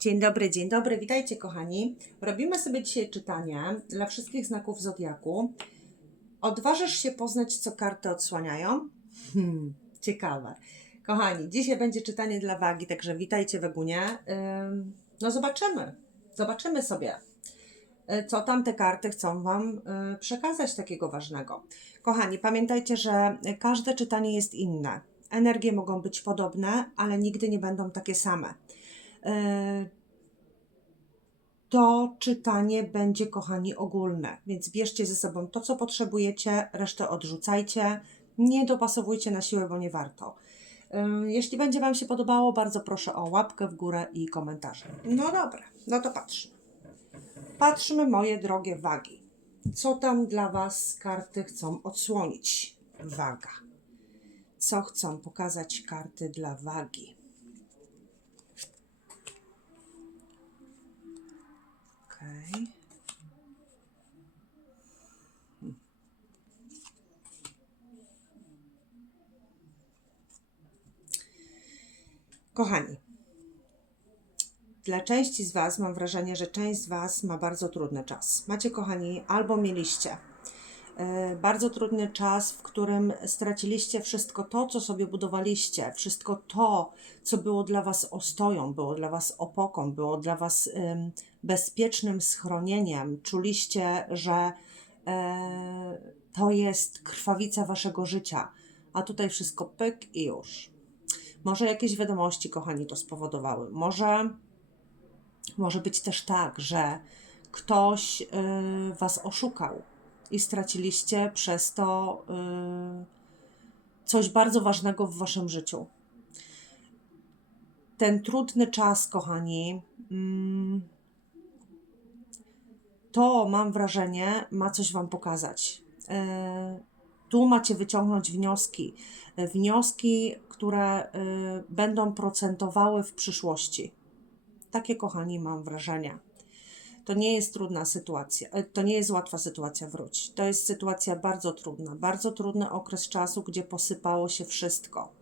Dzień dobry, dzień dobry, witajcie kochani. Robimy sobie dzisiaj czytanie dla wszystkich znaków zodiaku. Odważysz się poznać, co karty odsłaniają? Hmm, ciekawe. Kochani, dzisiaj będzie czytanie dla wagi, także witajcie Wegunie. No zobaczymy, zobaczymy sobie, y, co tam te karty chcą Wam y, przekazać takiego ważnego. Kochani, pamiętajcie, że każde czytanie jest inne. Energie mogą być podobne, ale nigdy nie będą takie same. E, To czytanie będzie, kochani, ogólne, więc bierzcie ze sobą to, co potrzebujecie, resztę odrzucajcie. Nie dopasowujcie na siłę, bo nie warto. Jeśli będzie Wam się podobało, bardzo proszę o łapkę w górę i komentarze. No dobra, no to patrzmy. Patrzmy, moje drogie wagi. Co tam dla Was karty chcą odsłonić? Waga. Co chcą pokazać karty dla wagi? Hmm. Kochani, dla części z Was mam wrażenie, że część z Was ma bardzo trudny czas. Macie, kochani, albo mieliście bardzo trudny czas, w którym straciliście wszystko to, co sobie budowaliście, wszystko to, co było dla Was ostoją, było dla Was opoką, było dla Was bezpiecznym schronieniem. Czuliście, że e, to jest krwawica Waszego życia, a tutaj wszystko pyk i już. Może jakieś wiadomości, kochani, to spowodowały. Może, może być też tak, że ktoś y, Was oszukał i straciliście przez to y, coś bardzo ważnego w Waszym życiu. Ten trudny czas, kochani, mm, to mam wrażenie, ma coś Wam pokazać. E, Tu macie wyciągnąć wnioski. Wnioski, które e, będą procentowały w przyszłości. Takie, kochani, mam wrażenie. To nie jest trudna sytuacja, e, to nie jest łatwa sytuacja wróć. To jest sytuacja bardzo trudna, bardzo trudny okres czasu, gdzie posypało się wszystko.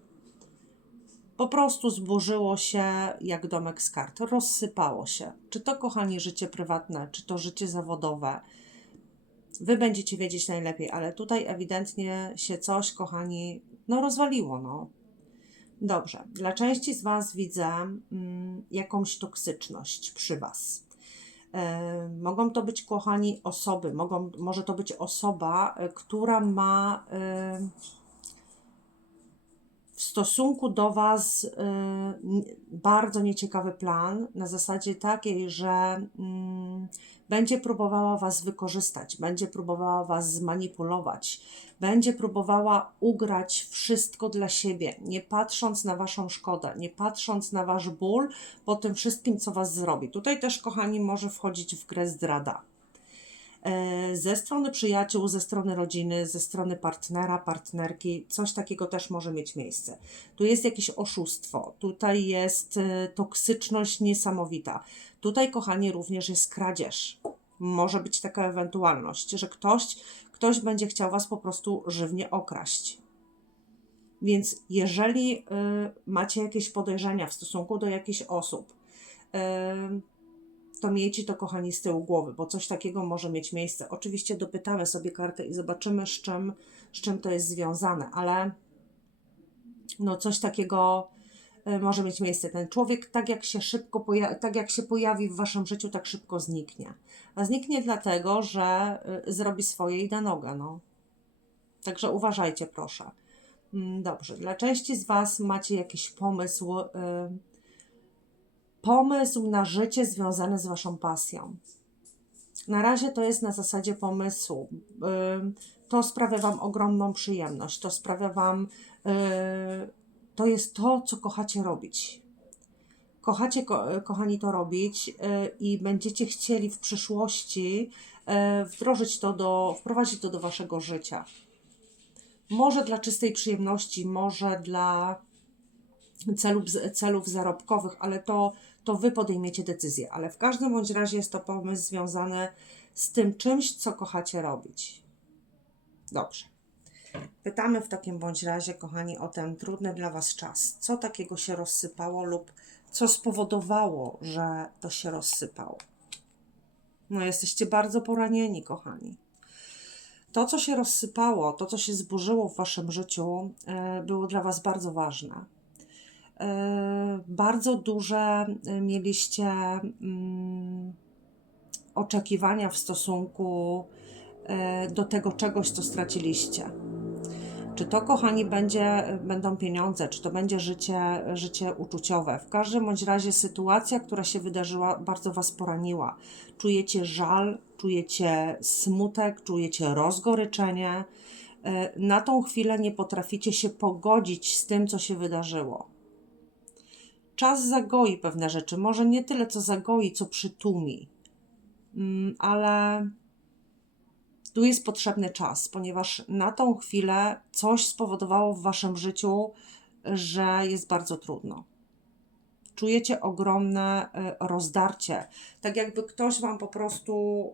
Po prostu zburzyło się jak domek z kart, rozsypało się. Czy to, kochani, życie prywatne, czy to życie zawodowe. Wy będziecie wiedzieć najlepiej, ale tutaj ewidentnie się coś, kochani, no rozwaliło, no. Dobrze, dla części z Was widzę mm, jakąś toksyczność przy Was. E, mogą to być, kochani, osoby, mogą, może to być osoba, e, która ma e, w stosunku do Was bardzo nieciekawy plan, na zasadzie takiej, że mm, będzie próbowała Was wykorzystać, będzie próbowała Was zmanipulować, będzie próbowała ugrać wszystko dla siebie, nie patrząc na Waszą szkodę, nie patrząc na Wasz ból po tym wszystkim, co Was zrobi. Tutaj też, kochani, może wchodzić w grę zdrada ze strony przyjaciół, ze strony rodziny, ze strony partnera, partnerki, coś takiego też może mieć miejsce. Tu jest jakieś oszustwo, tutaj jest e, toksyczność niesamowita. Tutaj, kochani, również jest kradzież. Może być taka ewentualność, że ktoś, ktoś będzie chciał Was po prostu żywnie okraść. Więc jeżeli y, macie jakieś podejrzenia w stosunku do jakichś osób, y, to miejcie to, kochani, z tyłu głowy, bo coś takiego może mieć miejsce. Oczywiście dopytamy sobie kartę i zobaczymy, z czym, z czym to jest związane, ale no coś takiego y, może mieć miejsce. Ten człowiek, tak jak się szybko tak jak się pojawi w waszym życiu, tak szybko zniknie. A zniknie dlatego, że y, zrobi swoje i da nogę, no. Także uważajcie, proszę. Mm, Dobrze, dla części z Was macie jakiś pomysł, y, pomysł na życie związany z Waszą pasją. Na razie to jest na zasadzie pomysłu. Y, To sprawia Wam ogromną przyjemność. To sprawia Wam, y, to jest to, co kochacie robić. Kochacie, ko, kochani, to robić y, i będziecie chcieli w przyszłości wdrożyć to do, wprowadzić to do Waszego życia. Może dla czystej przyjemności, może dla celów, celów zarobkowych, ale to, to Wy podejmiecie decyzję. Ale w każdym bądź razie jest to pomysł związany z tym czymś, co kochacie robić. Dobrze. Pytamy w takim bądź razie, kochani, o ten trudny dla Was czas. Co takiego się rozsypało lub co spowodowało, że to się rozsypało. No, jesteście bardzo poranieni, kochani. To, co się rozsypało, to, co się zburzyło w waszym życiu, e, było dla was bardzo ważne. E, Bardzo duże e, mieliście mm, oczekiwania w stosunku e, do tego czegoś, co straciliście. Czy to, kochani, będzie, będą pieniądze, czy to będzie życie, życie uczuciowe. W każdym bądź razie sytuacja, która się wydarzyła, bardzo Was poraniła. Czujecie żal, czujecie smutek, czujecie rozgoryczenie. Na tą chwilę nie potraficie się pogodzić z tym, co się wydarzyło. Czas zagoi pewne rzeczy. Może nie tyle, co zagoi, co przytumi. Mm, Ale tu jest potrzebny czas, ponieważ na tą chwilę coś spowodowało w waszym życiu, że jest bardzo trudno. Czujecie ogromne y, rozdarcie, tak jakby ktoś wam po prostu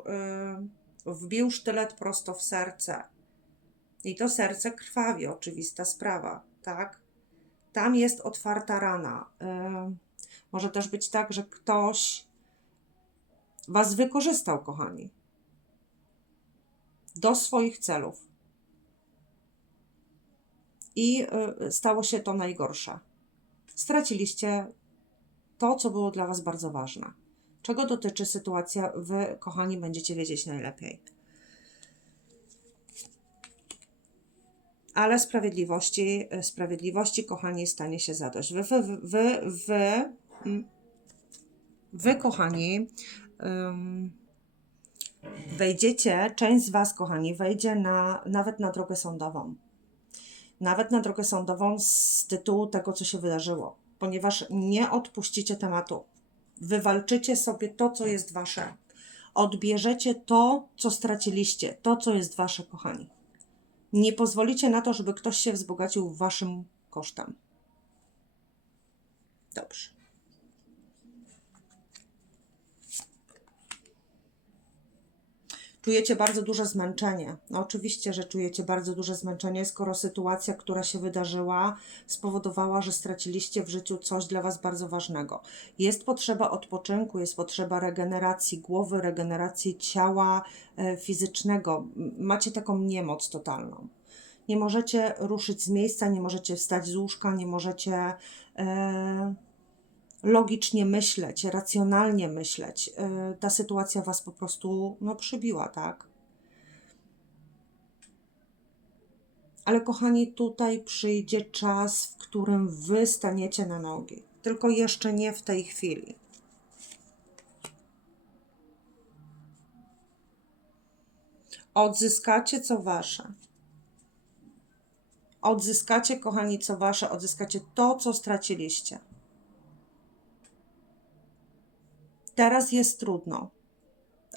y, wbił sztylet prosto w serce. I to serce krwawi, oczywista sprawa, tak? Tam jest otwarta rana. Y, może też być tak, że ktoś was wykorzystał, kochani do swoich celów. I y, stało się to najgorsze. Straciliście to, co było dla Was bardzo ważne. Czego dotyczy sytuacja, Wy, kochani, będziecie wiedzieć najlepiej. Ale sprawiedliwości, y, sprawiedliwości, kochani, stanie się zadość. Wy, wy, wy, wy, wy, wy kochani, wejdziecie, część z Was, kochani, wejdzie na, nawet na drogę sądową. Nawet na drogę sądową z tytułu tego, co się wydarzyło, ponieważ nie odpuścicie tematu. Wywalczycie sobie to, co jest Wasze. Odbierzecie to, co straciliście, to, co jest Wasze, kochani. Nie pozwolicie na to, żeby ktoś się wzbogacił Waszym kosztem. Dobrze. Czujecie bardzo duże zmęczenie. No oczywiście, że czujecie bardzo duże zmęczenie, skoro sytuacja, która się wydarzyła, spowodowała, że straciliście w życiu coś dla Was bardzo ważnego. Jest potrzeba odpoczynku, jest potrzeba regeneracji głowy, regeneracji ciała e, fizycznego. Macie taką niemoc totalną. Nie możecie ruszyć z miejsca, nie możecie wstać z łóżka, nie możecie e, logicznie myśleć, racjonalnie myśleć. Yy, Ta sytuacja Was po prostu no, przybiła, tak? Ale kochani, tutaj przyjdzie czas, w którym Wy staniecie na nogi. Tylko jeszcze nie w tej chwili. Odzyskacie co Wasze. Odzyskacie, kochani, co Wasze, odzyskacie to, co straciliście. Teraz jest trudno,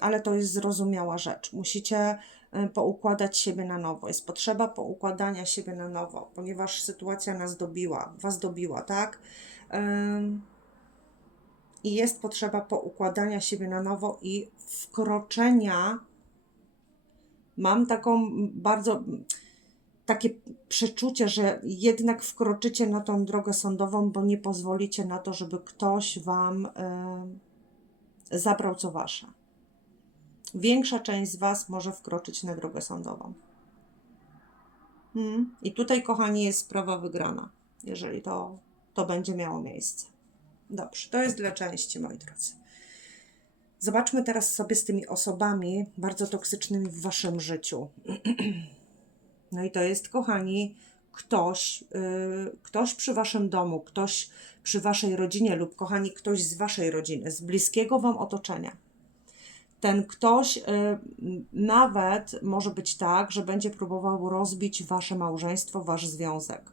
ale to jest zrozumiała rzecz. Musicie y, poukładać siebie na nowo. Jest potrzeba poukładania siebie na nowo, ponieważ sytuacja nas dobiła, was dobiła, tak? I jest potrzeba poukładania siebie na nowo i wkroczenia. Mam taką bardzo takie przeczucie, że jednak wkroczycie na tą drogę sądową, bo nie pozwolicie na to, żeby ktoś wam y, zabrał co wasze. Większa część z was może wkroczyć na drogę sądową. Mm. I tutaj, kochani, jest sprawa wygrana, jeżeli to, to będzie miało miejsce. Dobrze, to jest dla części, moi drodzy. Zobaczmy teraz sobie z tymi osobami bardzo toksycznymi w waszym życiu. No i to jest, kochani, ktoś, yy, ktoś przy waszym domu, ktoś przy waszej rodzinie lub, kochani, ktoś z waszej rodziny, z bliskiego wam otoczenia. Ten ktoś yy, nawet może być tak, że będzie próbował rozbić wasze małżeństwo, wasz związek.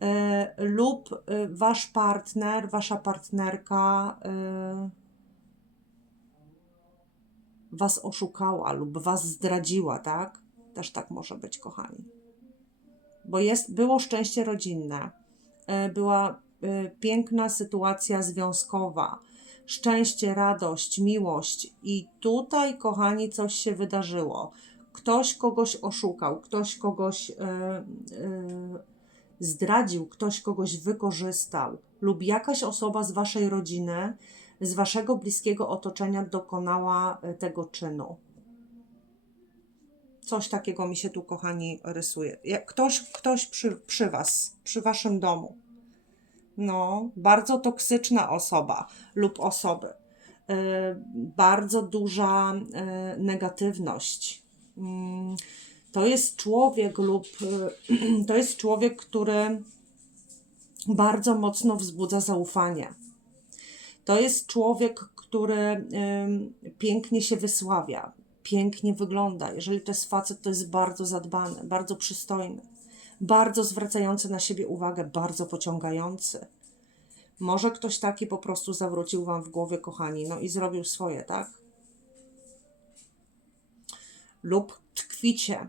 Yy, lub wasz partner, wasza partnerka was oszukała lub was zdradziła, tak? Też tak może być, kochani. Bo jest, było szczęście rodzinne, e, była e, piękna sytuacja związkowa, szczęście, radość, miłość, i tutaj, kochani, coś się wydarzyło. Ktoś kogoś oszukał, ktoś kogoś e, zdradził, ktoś kogoś wykorzystał, lub jakaś osoba z waszej rodziny, z waszego bliskiego otoczenia dokonała tego czynu. Coś takiego mi się tu, kochani, rysuje. Jak ktoś, ktoś przy, przy was, przy waszym domu. No, bardzo toksyczna osoba lub osoby. Yy, bardzo duża yy, negatywność. Yy, to jest człowiek lub yy, to jest człowiek, który bardzo mocno wzbudza zaufanie. To jest człowiek, który yy, pięknie się wysławia, pięknie wygląda. Jeżeli to jest facet, to jest bardzo zadbany, bardzo przystojny, bardzo zwracający na siebie uwagę, bardzo pociągający. Może ktoś taki po prostu zawrócił wam w głowie, kochani, no i zrobił swoje, tak? Lub tkwicie,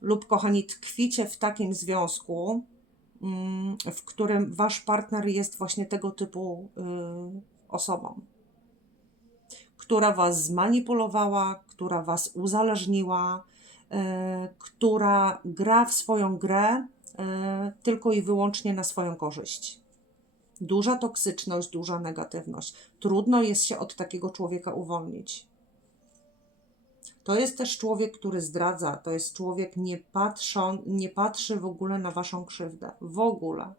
lub kochani, tkwicie w takim związku, mm, w którym wasz partner jest właśnie tego typu y, osobą która was zmanipulowała, która was uzależniła, e, która gra w swoją grę e, tylko i wyłącznie na swoją korzyść. Duża toksyczność, duża negatywność. Trudno jest się od takiego człowieka uwolnić. To jest też człowiek, który zdradza, to jest człowiek nie, patrzą, nie patrzy w ogóle na waszą krzywdę. W ogóle.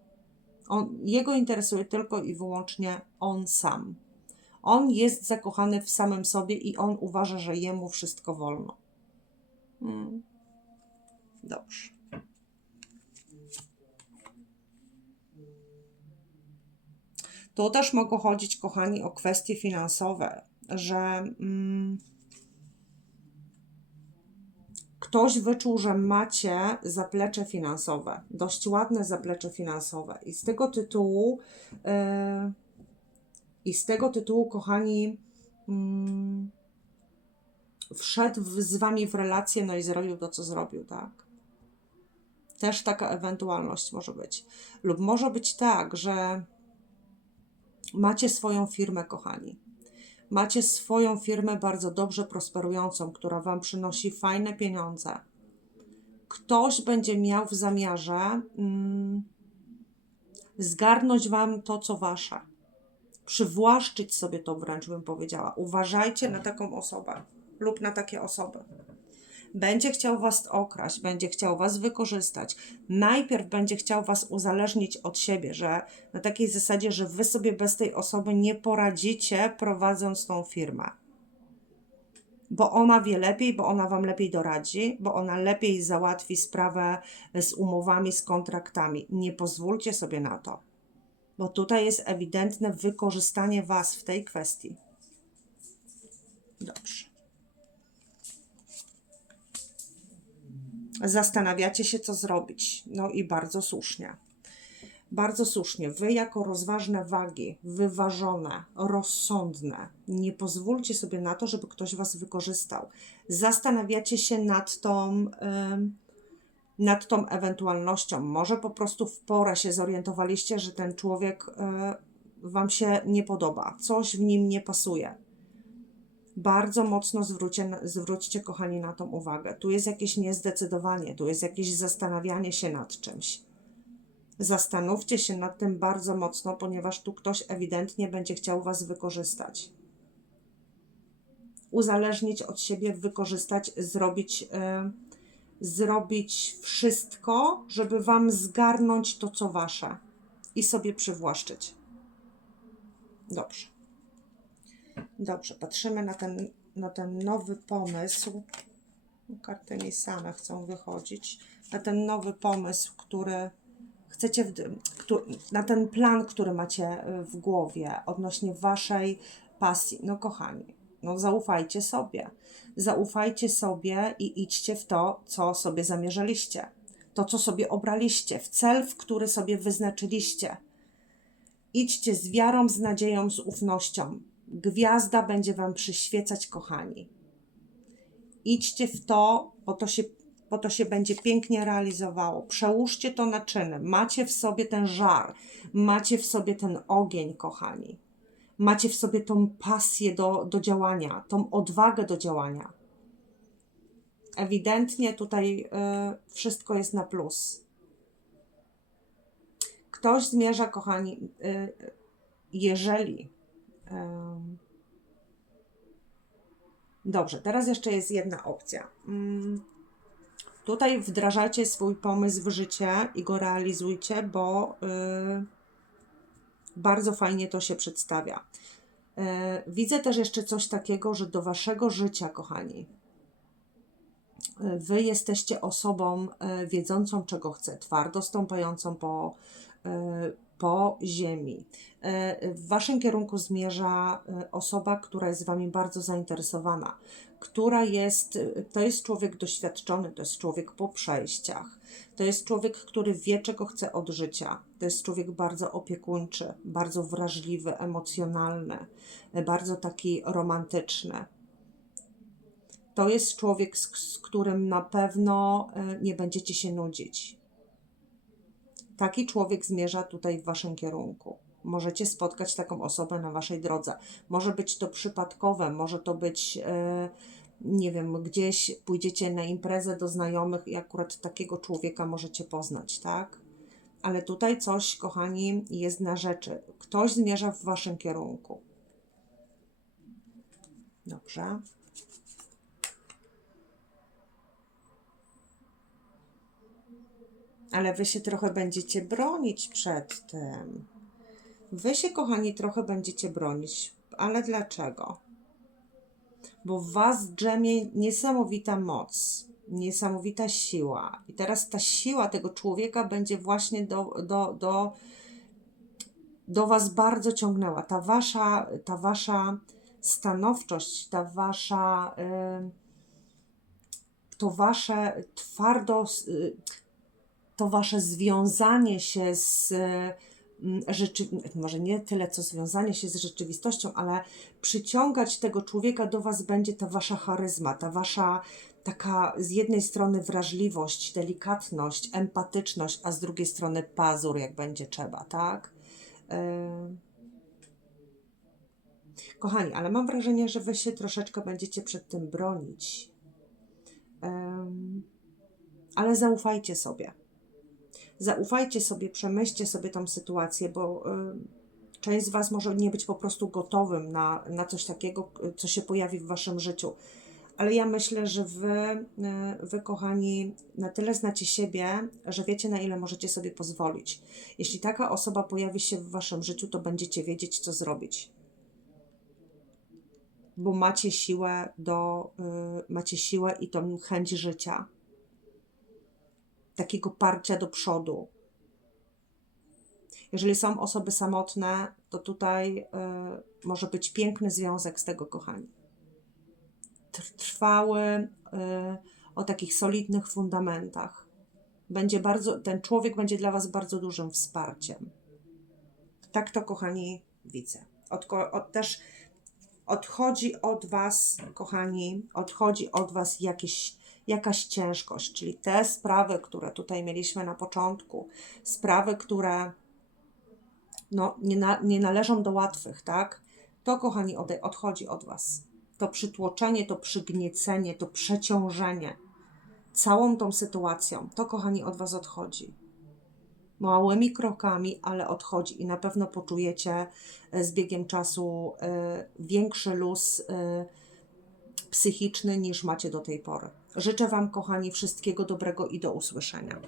On, jego interesuje tylko i wyłącznie on sam. On jest zakochany w samym sobie i on uważa, że jemu wszystko wolno. Hmm. Dobrze. Tu też mogą chodzić, kochani, o kwestie finansowe, że mm, ktoś wyczuł, że macie zaplecze finansowe, dość ładne zaplecze finansowe, i z tego tytułu. Yy, i z tego tytułu, kochani, mm, wszedł z wami w relację, no i zrobił to, co zrobił, tak? Też taka ewentualność może być. Lub może być tak, że macie swoją firmę, kochani. Macie swoją firmę bardzo dobrze prosperującą, która wam przynosi fajne pieniądze. Ktoś będzie miał w zamiarze mm, zgarnąć wam to, co wasze przywłaszczyć sobie to wręcz bym powiedziała. Uważajcie na taką osobę lub na takie osoby. Będzie chciał was okraść, będzie chciał was wykorzystać. Najpierw będzie chciał was uzależnić od siebie, że na takiej zasadzie, że wy sobie bez tej osoby nie poradzicie prowadząc tą firmę. Bo ona wie lepiej, bo ona wam lepiej doradzi, bo ona lepiej załatwi sprawę z umowami, z kontraktami. Nie pozwólcie sobie na to bo tutaj jest ewidentne wykorzystanie Was w tej kwestii. Dobrze. Zastanawiacie się, co zrobić. No i bardzo słusznie. Bardzo słusznie. Wy, jako rozważne wagi, wyważone, rozsądne, nie pozwólcie sobie na to, żeby ktoś Was wykorzystał. Zastanawiacie się nad tą. Yy, nad tą ewentualnością. Może po prostu w porę się zorientowaliście, że ten człowiek y, Wam się nie podoba, coś w nim nie pasuje. Bardzo mocno zwróćcie, zwróćcie, kochani, na tą uwagę. Tu jest jakieś niezdecydowanie, tu jest jakieś zastanawianie się nad czymś. Zastanówcie się nad tym bardzo mocno, ponieważ tu ktoś ewidentnie będzie chciał Was wykorzystać. Uzależnić od siebie, wykorzystać, zrobić. Yy, zrobić wszystko, żeby wam zgarnąć to, co wasze i sobie przywłaszczyć. Dobrze. Dobrze, patrzymy na ten, na ten nowy pomysł. Karty mi same chcą wychodzić. Na ten nowy pomysł, który chcecie, na ten plan, który macie w głowie odnośnie waszej pasji. No, kochani, no zaufajcie sobie. Zaufajcie sobie i idźcie w to, co sobie zamierzaliście. To, co sobie obraliście, w cel, w który sobie wyznaczyliście. Idźcie z wiarą, z nadzieją, z ufnością. Gwiazda będzie Wam przyświecać, kochani. Idźcie w to, bo to się, bo to się będzie pięknie realizowało. Przełóżcie to na czyny. Macie w sobie ten żar, macie w sobie ten ogień, kochani macie w sobie tą pasję do, do działania, tą odwagę do działania. Ewidentnie tutaj y, wszystko jest na plus. Ktoś zmierza, kochani, y, jeżeli. em, Dobrze, teraz jeszcze jest jedna opcja. Mm, Tutaj wdrażajcie swój pomysł w życie i go realizujcie, bo y, bardzo fajnie to się przedstawia. E, Widzę też jeszcze coś takiego, że do waszego życia, kochani, e, wy jesteście osobą e, wiedzącą, czego chce, twardo stąpającą po, po ziemi. W waszym kierunku zmierza osoba, która jest wami bardzo zainteresowana, która jest, to jest człowiek doświadczony, to jest człowiek po przejściach, to jest człowiek, który wie, czego chce od życia. To jest człowiek bardzo opiekuńczy, bardzo wrażliwy, emocjonalny, bardzo taki romantyczny. To jest człowiek, z, z którym na pewno e, nie będziecie się nudzić. Taki człowiek zmierza tutaj w waszym kierunku. Możecie spotkać taką osobę na waszej drodze. Może być to przypadkowe, może to być, e, nie wiem, gdzieś pójdziecie na imprezę do znajomych i akurat takiego człowieka możecie poznać, tak? Ale tutaj coś, kochani, jest na rzeczy. Ktoś zmierza w waszym kierunku. Dobrze. Ale wy się trochę będziecie bronić przed tym. Wy się, kochani, trochę będziecie bronić. Ale dlaczego? Bo w was drzemie niesamowita moc, niesamowita siła. I teraz ta siła tego człowieka będzie właśnie do, do, do, do was bardzo ciągnęła. Ta wasza, ta wasza stanowczość, ta wasza, y, to wasze twardo, y, to wasze związanie się z mm, rzeczy, może nie tyle co związanie się z rzeczywistością, ale przyciągać tego człowieka do was będzie ta wasza charyzma, ta wasza taka z jednej strony wrażliwość, delikatność, empatyczność, a z drugiej strony pazur, jak będzie trzeba, tak? Ym. Kochani, ale mam wrażenie, że wy się troszeczkę będziecie przed tym bronić. Ym, ale zaufajcie sobie. Zaufajcie sobie, przemyślcie sobie tą sytuację, bo y, część z Was może nie być po prostu gotowym na, na coś takiego, co się pojawi w Waszym życiu. Ale ja myślę, że wy, y, wy, kochani, na tyle znacie siebie, że wiecie, na ile możecie sobie pozwolić. Jeśli taka osoba pojawi się w Waszym życiu, to będziecie wiedzieć, co zrobić. Bo macie siłę do, y, macie siłę i tą chęć życia takiego parcia do przodu. Jeżeli są osoby samotne, to tutaj y, może być piękny związek z tego, kochani. Tr- Trwały, y, o takich solidnych fundamentach. Będzie bardzo, ten człowiek będzie dla Was bardzo dużym wsparciem. Tak to, kochani, widzę. Odko- od, też odchodzi od Was, kochani, odchodzi od Was jakieś jakaś ciężkość, czyli te sprawy, które tutaj mieliśmy na początku, sprawy, które no, nie, na, nie należą do łatwych, tak? To, kochani, odchodzi od Was. To przytłoczenie, to przygniecenie, to przeciążenie całą tą sytuacją, to, kochani, od Was odchodzi. Małymi krokami, ale odchodzi i na pewno poczujecie e, z biegiem czasu y, większy luz y, psychiczny niż macie do tej pory. Życzę Wam, kochani, wszystkiego dobrego i do usłyszenia.